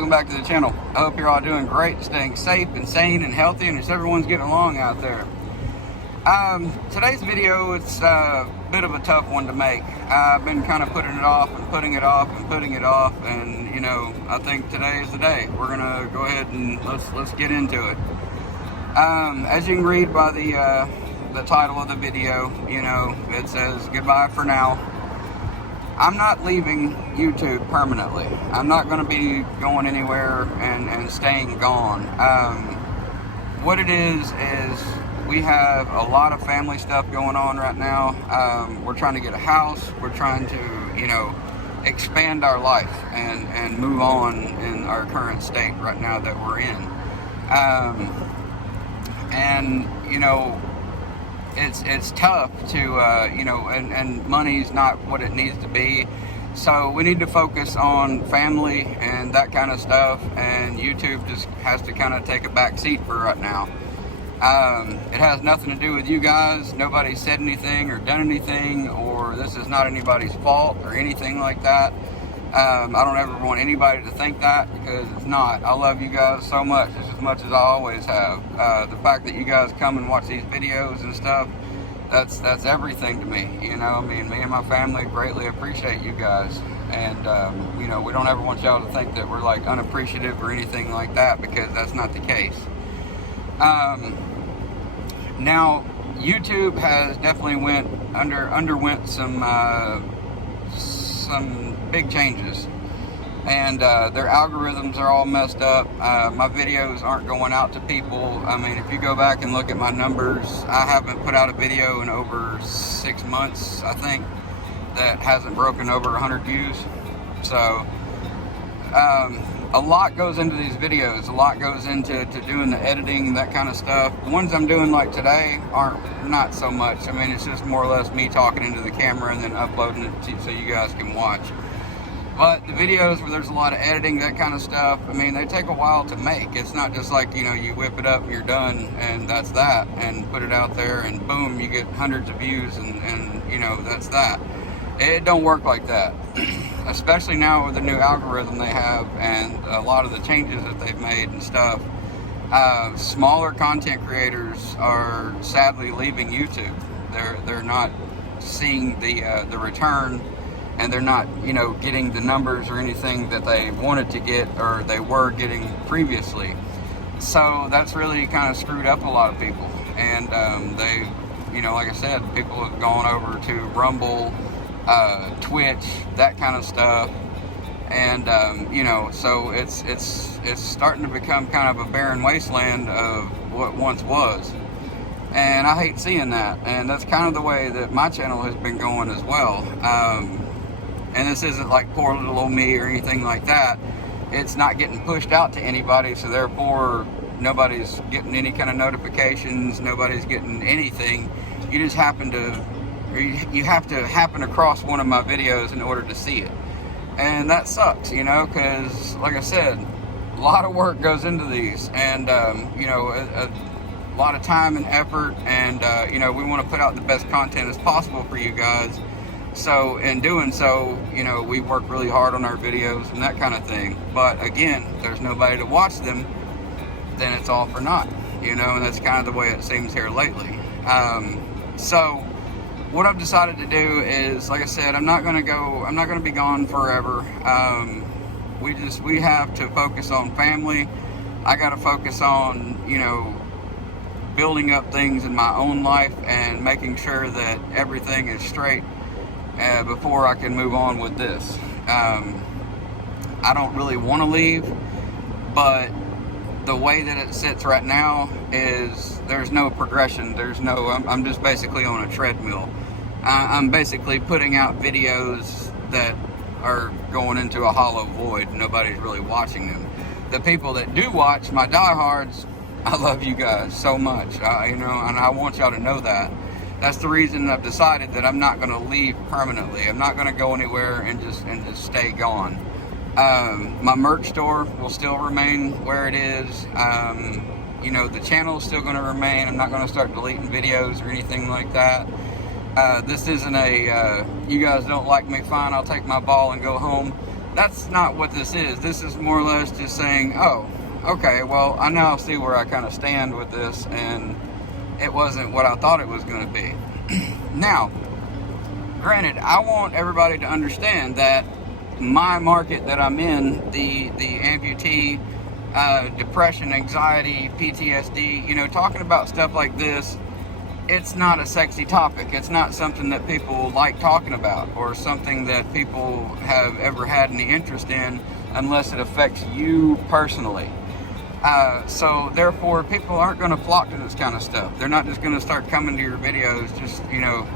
welcome back to the channel. I hope you're all doing great, staying safe and sane and healthy, and just everyone's getting along out there. Today's video, it's a bit of a tough one to make. I've been kind of putting it off and putting it off and putting it off, and you know, I think today is the day. We're gonna go ahead and let's get into it. As you can read by the title of the video, you know, it says goodbye for now. I'm not leaving YouTube permanently. I'm not going to be going anywhere and staying gone. What it is we have a lot of family stuff going on right now. We're trying to get a house. We're trying to, you know, expand our life and move on in our current state right now that we're in. And, you know, it's tough to, you know, and money's not what it needs to be. So we need to focus on family and that kind of stuff. And YouTube just has to kind of take a back seat for right now. It has nothing to do with you guys. Nobody said anything or done anything, or this is not anybody's fault or anything like that. I don't ever want anybody to think that, because it's not. I love you guys so much, just as much as I always have. The fact that you guys come and watch these videos and stuff, that's everything to me. You know, I mean, me and my family greatly appreciate you guys. And, you know, we don't ever want y'all to think that we're like unappreciative or anything like that, because that's not the case. Now, YouTube has definitely underwent some big changes, and their algorithms are all messed up. My videos aren't going out to people. I mean, if you go back and look at my numbers, I haven't put out a video in over 6 months, I think, that hasn't broken over 100 views. So a lot goes into these videos. A lot goes into doing the editing, that kind of stuff. The ones I'm doing like today not so much. I mean, it's just more or less me talking into the camera and then uploading it so you guys can watch. But the videos where there's a lot of editing, that kind of stuff, I mean, they take a while to make. It's not just like, you know, you whip it up and you're done and that's that, and put it out there and boom, you get hundreds of views and you know, that's that. It don't work like that. Especially now with the new algorithm they have and a lot of the changes that they've made and stuff. Smaller content creators are sadly leaving YouTube. They're not seeing the return, and they're not, you know, getting the numbers or anything that they wanted to get or they were getting previously. So that's really kind of screwed up a lot of people. And they, you know, like I said, people have gone over to Rumble, Twitch, that kind of stuff. And you know, so it's starting to become kind of a barren wasteland of what once was. And I hate seeing that. And that's kind of the way that my channel has been going as well. And this isn't like poor little old me or anything like that. It's not getting pushed out to anybody, so therefore nobody's getting any kind of notifications, nobody's getting anything. You just happen to, you have to happen across one of my videos in order to see it. And that sucks, you know, because like I said, a lot of work goes into these, and you know, a lot of time and effort, and you know, we want to put out the best content as possible for you guys. So in doing so, you know, we work really hard on our videos and that kind of thing. But again, if there's nobody to watch them, then it's all for naught, you know, and that's kind of the way it seems here lately. So what I've decided to do is, like I said, I'm not going to be gone forever. We have to focus on family. I got to focus on, you know, building up things in my own life and making sure that everything is straight before I can move on with this. I don't really want to leave, but the way that it sits right now is there's no progression. I'm just basically on a treadmill. I'm basically putting out videos that are going into a hollow void. Nobody's really watching them. The people that do watch, my diehards, I love you guys so much, you know, and I want y'all to know that. That's the reason I've decided that I'm not going to leave permanently. I'm not going to go anywhere and just stay gone. My merch store will still remain where it is. You know, the channel is still going to remain. I'm not going to start deleting videos or anything like that. This isn't a, you guys don't like me, fine, I'll take my ball and go home. that's not what this is. This is more or less just saying, oh, okay, well, I now see where I kind of stand with this, and it wasn't what I thought it was going to be. Now, granted, I want everybody to understand that my market that I'm in, the amputee, depression, anxiety, PTSD, you know, talking about stuff like this, it's not a sexy topic. It's not something that people like talking about, or something that people have ever had any interest in, unless it affects you personally. So therefore, people aren't going to flock to this kind of stuff. They're not just going to start coming to your videos just, you know,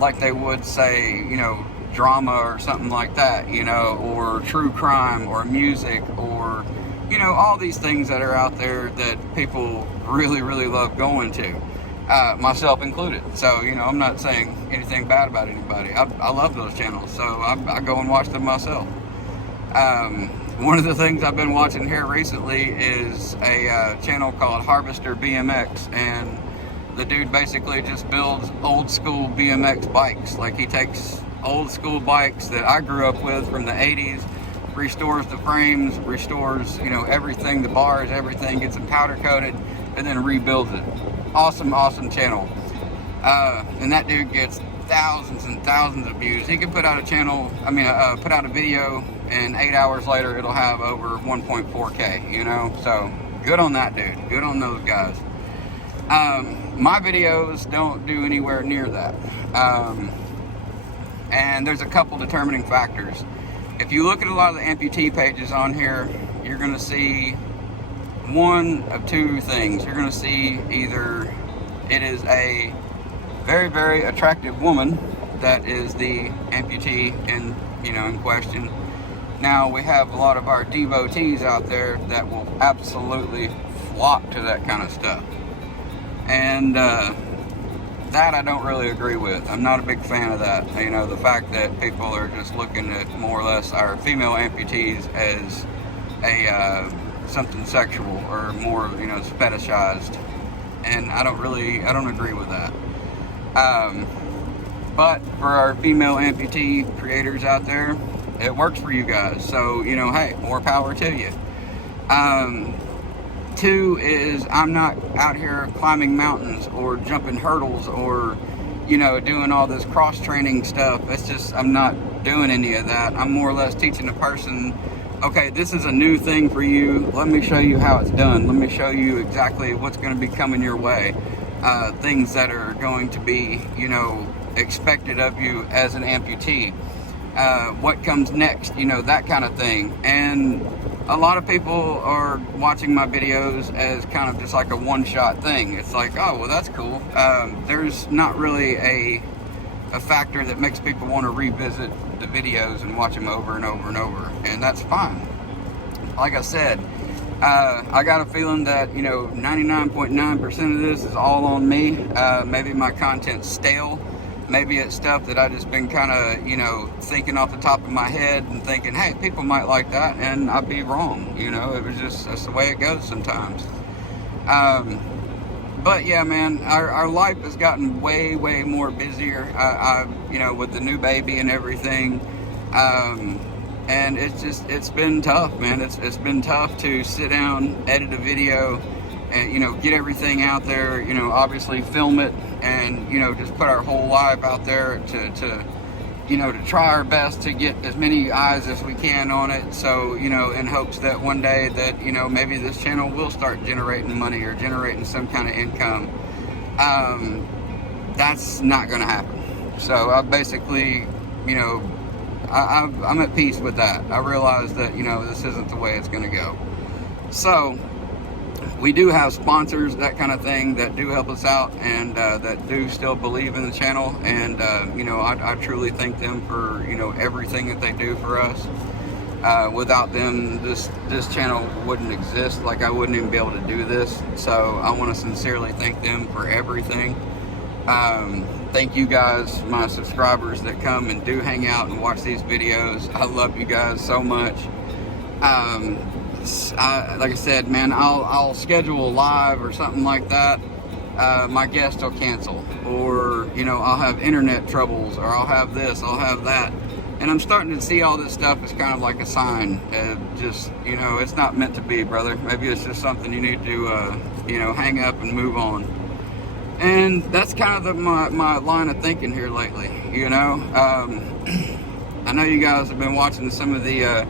like they would say, you know, drama or something like that, you know, or true crime or music, or, you know, all these things that are out there that people really, really love going to. Myself included. So, you know, I'm not saying anything bad about anybody. I love those channels, so I go and watch them myself. One of the things I've been watching here recently is a channel called Harvester BMX, and the dude basically just builds old school BMX bikes. Like, he takes old school bikes that I grew up with from the 80s, restores the frames, restores, you know, everything, the bars, everything, gets them powder coated, and then rebuilds it. Awesome channel. And that dude gets thousands and thousands of views. He can put out put out a video, and 8 hours later it'll have over 1.4K, you know? So good on that dude. Good on those guys. My videos don't do anywhere near that. And there's a couple determining factors. If you look at a lot of the amputee pages on here, you're gonna see one of two things. You're going to see either it is a very, very attractive woman that is the amputee in question. Now, we have a lot of our devotees out there that will absolutely flock to that kind of stuff, and that I don't really agree with. I'm not a big fan of that. You know, the fact that people are just looking at more or less our female amputees as a something sexual, or more, you know, fetishized, and I don't agree with that. But for our female amputee creators out there, it works for you guys, so, you know, hey, more power to you. Two is, I'm not out here climbing mountains or jumping hurdles or, you know, doing all this cross training stuff. It's just, I'm not doing any of that. I'm more or less teaching a person, okay, this is a new thing for you. Let me show you how it's done. Let me show you exactly what's going to be coming your way. Things that are going to be, you know, expected of you as an amputee. What comes next, you know, that kind of thing. And a lot of people are watching my videos as kind of just like a one-shot thing. It's like, oh, well, that's cool. There's not really a factor that makes people want to revisit the videos and watch them over and over and over, and that's fine. Like I said, I got a feeling that, you know, 99.9% of this is all on me. Maybe my content's stale. Maybe it's stuff that I just been kind of, you know, thinking off the top of my head and thinking, hey, people might like that, and I'd be wrong. You know, it was just, that's the way it goes sometimes. But yeah, man, our life has gotten way more busier, you know, with the new baby and everything. And it's been tough, man. It's been tough to sit down, edit a video, and, you know, get everything out there, you know, obviously film it, and, you know, just put our whole life out there to you know, to try our best to get as many eyes as we can on it. So, you know, in hopes that one day that, you know, maybe this channel will start generating money or generating some kind of income. That's not going to happen. So I basically, you know, I'm at peace with that. I realize that, you know, this isn't the way it's going to go. So we do have sponsors, that kind of thing, that do help us out, and that do still believe in the channel, and you know, I truly thank them for, you know, everything that they do for us. Without them, this channel wouldn't exist. Like, I wouldn't even be able to do this. So I want to sincerely thank them for everything. Thank you guys, my subscribers that come and do hang out and watch these videos. I love you guys so much. Like I said, man, I'll schedule a live or something like that. My guest will cancel, or, you know, I'll have internet troubles, or I'll have this, I'll have that. And I'm starting to see all this stuff as kind of like a sign. Just, you know, it's not meant to be, brother. Maybe it's just something you need to, you know, hang up and move on. And that's kind of my line of thinking here lately, you know. I know you guys have been watching some of the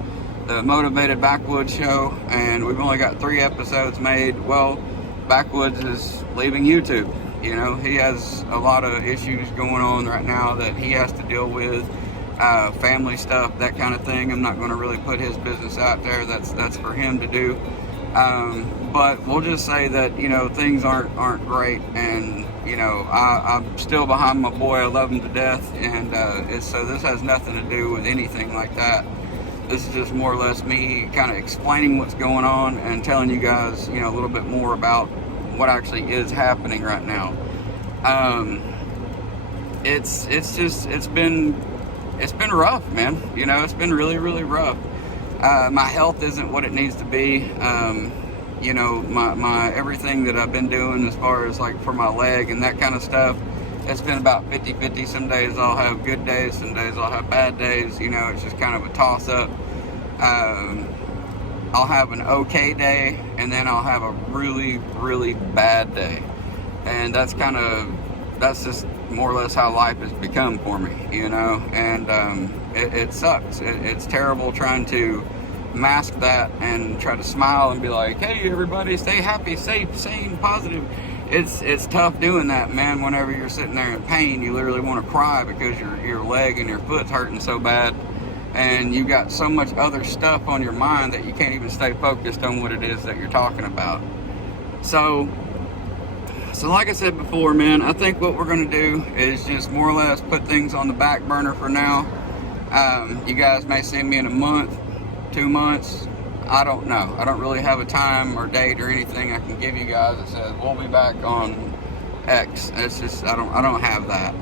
Motivated Backwoods show, and we've only got 3 episodes made. Well, Backwoods is leaving YouTube. You know, he has a lot of issues going on right now that he has to deal with. Family stuff, that kind of thing. I'm not going to really put his business out there. That's for him to do. But we'll just say that, you know, things aren't great, and you know, I'm still behind my boy. I love him to death, and so this has nothing to do with anything like that. This is just more or less me kind of explaining what's going on and telling you guys, you know, a little bit more about what actually is happening right now. It's been rough, man. You know, it's been really, really rough. My health isn't what it needs to be. You know, my everything that I've been doing as far as like for my leg and that kind of stuff, it's been about 50-50. Some days I'll have good days, some days I'll have bad days. You know, it's just kind of a toss-up. I'll have an okay day, and then I'll have a really, really bad day. And that's just more or less how life has become for me, you know. And it sucks. It's terrible trying to mask that and try to smile and be like, hey everybody, stay happy, safe, sane, positive. It's tough doing that, man. Whenever you're sitting there in pain, you literally want to cry because your leg and your foot's hurting so bad, and you got so much other stuff on your mind that you can't even stay focused on what it is that you're talking about. So like I said before, man, I think what we're going to do is just more or less put things on the back burner for now. You guys may see me in a month, 2 months. I don't know. I don't really have a time or date or anything I can give you guys that says we'll be back on X. It's just, I don't have that.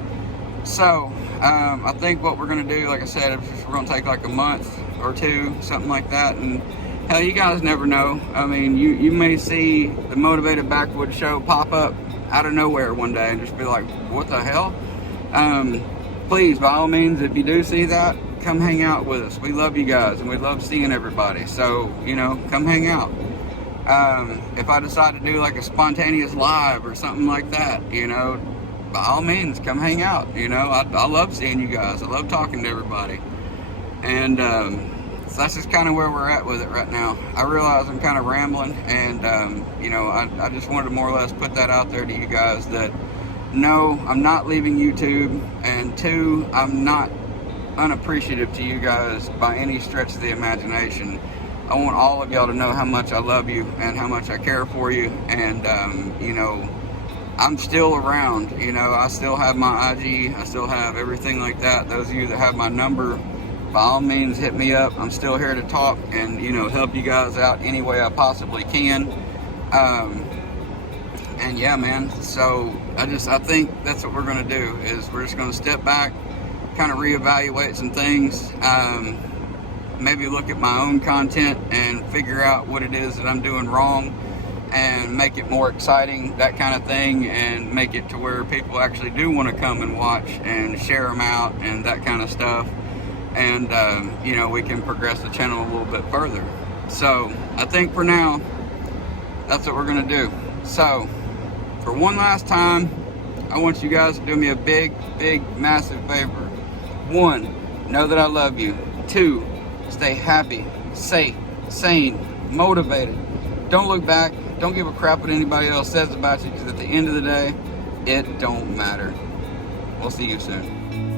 So, I think what we're going to do, like I said, is we're going to take like a month or 2, something like that. And hell, you guys never know. I mean, you may see the Motivated Backwoods show pop up out of nowhere one day and just be like, what the hell? Please, by all means, if you do see that, come hang out with us. We love you guys, and we love seeing everybody. So, you know, come hang out. If I decide to do like a spontaneous live or something like that, you know, by all means, come hang out. You know, I love seeing you guys. I love talking to everybody. And so that's just kind of where we're at with it right now. I realize I'm kind of rambling, and you know, I just wanted to more or less put that out there to you guys that no, I'm not leaving YouTube, and 2, I'm not unappreciative to you guys by any stretch of the imagination. I want all of y'all to know how much I love you and how much I care for you, and you know, I'm still around. You know, I still have my IG, I still have everything like that. Those of you that have my number, by all means, hit me up. I'm still here to talk and, you know, help you guys out any way I possibly can. And yeah, man, so I think that's what we're going to do, is we're just going to step back, kind of reevaluate some things, maybe look at my own content and figure out what it is that I'm doing wrong and make it more exciting, that kind of thing, and make it to where people actually do want to come and watch and share them out and that kind of stuff. And, you know, we can progress the channel a little bit further. So I think for now, that's what we're going to do. So for one last time, I want you guys to do me a big, massive favor. 1, know that I love you. 2, stay happy, safe, sane, motivated. Don't look back. Don't give a crap what anybody else says about you, because at the end of the day, it don't matter. We'll see you soon.